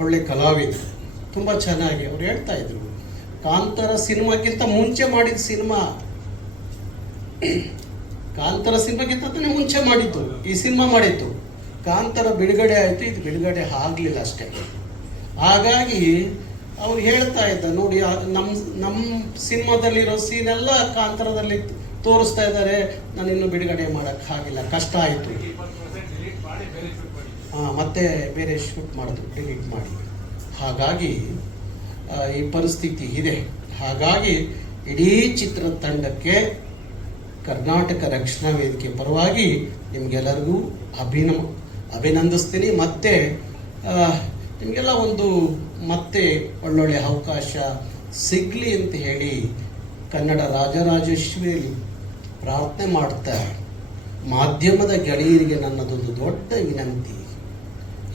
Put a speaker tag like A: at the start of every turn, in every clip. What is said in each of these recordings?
A: ಒಳ್ಳೆ ಕಲಾವಿದ. ತುಂಬ ಚೆನ್ನಾಗಿ ಅವ್ರು ಹೇಳ್ತಾ ಇದ್ರು. ಕಾಂತಾರ ಸಿನಿಮಾಕ್ಕಿಂತ ಮುಂಚೆ ಮಾಡಿದ ಸಿನಿಮಾ. ಕಾಂತರ ಸಿನಿಮಾಕ್ಕಿಂತ ಮುಂಚೆ ಮಾಡಿದ್ದು. ಈ ಸಿನಿಮಾ ಮಾಡಿದ್ದು. ಕಾಂತರ ಬಿಡುಗಡೆ ಆಯಿತು. ಇದು ಬಿಡುಗಡೆ ಆಗಲಿಲ್ಲ ಅಷ್ಟೇ. ಹಾಗಾಗಿ ಅವ್ರು ಹೇಳ್ತಾ ಇದ್ದ ನೋಡಿ ನಮ್ಮ ನಮ್ಮ ಸಿನಿಮಾದಲ್ಲಿರೋ ಸೀನೆಲ್ಲ ಕಾಂತರದಲ್ಲಿ ತೋರಿಸ್ತಾ ಇದ್ದಾರೆ. ನಾನು ಇನ್ನು ಬಿಡುಗಡೆ ಮಾಡೋಕ್ಕಾಗಿಲ್ಲ ಕಷ್ಟ ಆಯಿತು. ಮತ್ತೆ ಬೇರೆ ಶೂಟ್ ಮಾಡಿದ್ರು ಡಿಲೀಟ್ ಮಾಡಿ. ಹಾಗಾಗಿ ಈ ಪರಿಸ್ಥಿತಿ ಇದೆ. ಹಾಗಾಗಿ, ಇಡೀ ಚಿತ್ರ ತಂಡಕ್ಕೆ ಕರ್ನಾಟಕ ರಕ್ಷಣಾ ವೇದಿಕೆ ಪರವಾಗಿ ನಿಮಗೆಲ್ಲರಿಗೂ ಅಭಿನ ಅಭಿನಂದಿಸ್ತೀನಿ. ಮತ್ತೆ ನಿಮಗೆಲ್ಲ ಒಂದು ಮತ್ತೆ ಒಳ್ಳೊಳ್ಳೆ ಅವಕಾಶ ಸಿಗಲಿ ಅಂತ ಹೇಳಿ ಕನ್ನಡ ರಾಜರಾಜೇಶ್ವರಿಯಲ್ಲಿ ಪ್ರಾರ್ಥನೆ ಮಾಡ್ತಾ, ಮಾಧ್ಯಮದ ಗೆಳೆಯರಿಗೆ ನನ್ನದೊಂದು ದೊಡ್ಡ ವಿನಂತಿ.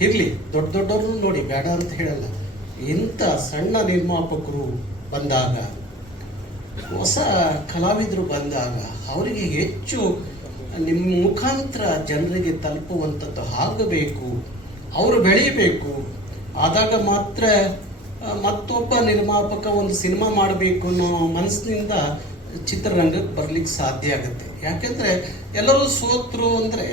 A: ಇರಲಿ, ದೊಡ್ಡ ದೊಡ್ಡವ್ರನ್ನೂ ನೋಡಿ, ಬೇಡ ಅಂತ ಹೇಳಲ್ಲ. ಇಂಥ ಸಣ್ಣ ನಿರ್ಮಾಪಕರು ಬಂದಾಗ, ಹೊಸ ಕಲಾವಿದರು ಬಂದಾಗ, ಅವರಿಗೆ ಹೆಚ್ಚು ನಿಮ್ಮ ಮುಖಾಂತರ ಜನರಿಗೆ ತಲುಪುವಂಥದ್ದು ಆಗಬೇಕು, ಅವರು ಬೆಳೀಬೇಕು ಆದಾಗ ಮಾತ್ರ ಮತ್ತೊಬ್ಬ ನಿರ್ಮಾಪಕ ಒಂದು ಸಿನಿಮಾ ಮಾಡಬೇಕು ಅನ್ನೋ ಮನಸ್ಸಿನಿಂದ ಚಿತ್ರರಂಗಕ್ಕೆ ಬರ್ಲಿಕ್ಕೆ ಸಾಧ್ಯ ಆಗುತ್ತೆ. ಯಾಕೆಂದ್ರೆ ಎಲ್ಲರೂ ಸೋತರು ಅಂದರೆ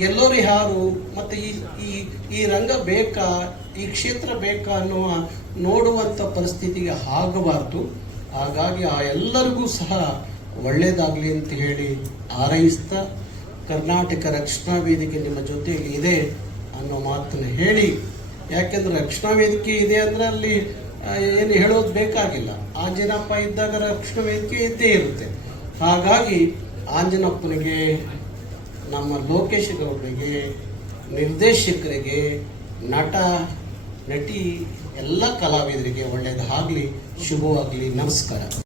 A: ಗೆಲ್ಲೋರು ಯಾರು ಮತ್ತು ಈ ಈ ಈ ರಂಗ ಬೇಕಾ, ಈ ಕ್ಷೇತ್ರ ಬೇಕಾ ಅನ್ನುವ ನೋಡುವಂಥ ಪರಿಸ್ಥಿತಿಗೆ ಆಗಬಾರ್ದು. ಹಾಗಾಗಿ ಆ ಎಲ್ಲರಿಗೂ ಸಹ ಒಳ್ಳೆಯದಾಗಲಿ ಅಂತ ಹೇಳಿ ಹಾರೈಸ್ತಾ ಕರ್ನಾಟಕ ರಕ್ಷಣಾ ವೇದಿಕೆ ನಿಮ್ಮ ಜೊತೆಯಲ್ಲಿ ಇದೆ ಅನ್ನೋ ಮಾತನ್ನು ಹೇಳಿ. ಯಾಕೆಂದ್ರೆ ರಕ್ಷಣಾ ವೇದಿಕೆ ಇದೆ ಅಂದರೆ ಅಲ್ಲಿ ಏನು ಹೇಳೋದು ಬೇಕಾಗಿಲ್ಲ. ಆಂಜನಪ್ಪ ಇದ್ದಾಗ ರಕ್ಷಣ ವೇದಿಕೆ ಇದ್ದೇ ಇರುತ್ತೆ. ಹಾಗಾಗಿ ಆಂಜನಪ್ಪನಿಗೆ, ನಮ್ಮ ಲೋಕೇಶ್ ಗೌಡರಿಗೆ ನಿರ್ದೇಶಕರಿಗೆ, ನಟ, ನಟಿ, ಎಲ್ಲ ಕಲಾವಿದರಿಗೆ ಒಳ್ಳೆಯದಾಗಲಿ ಶುಭವಾಗಲಿ, ನಮಸ್ಕಾರ.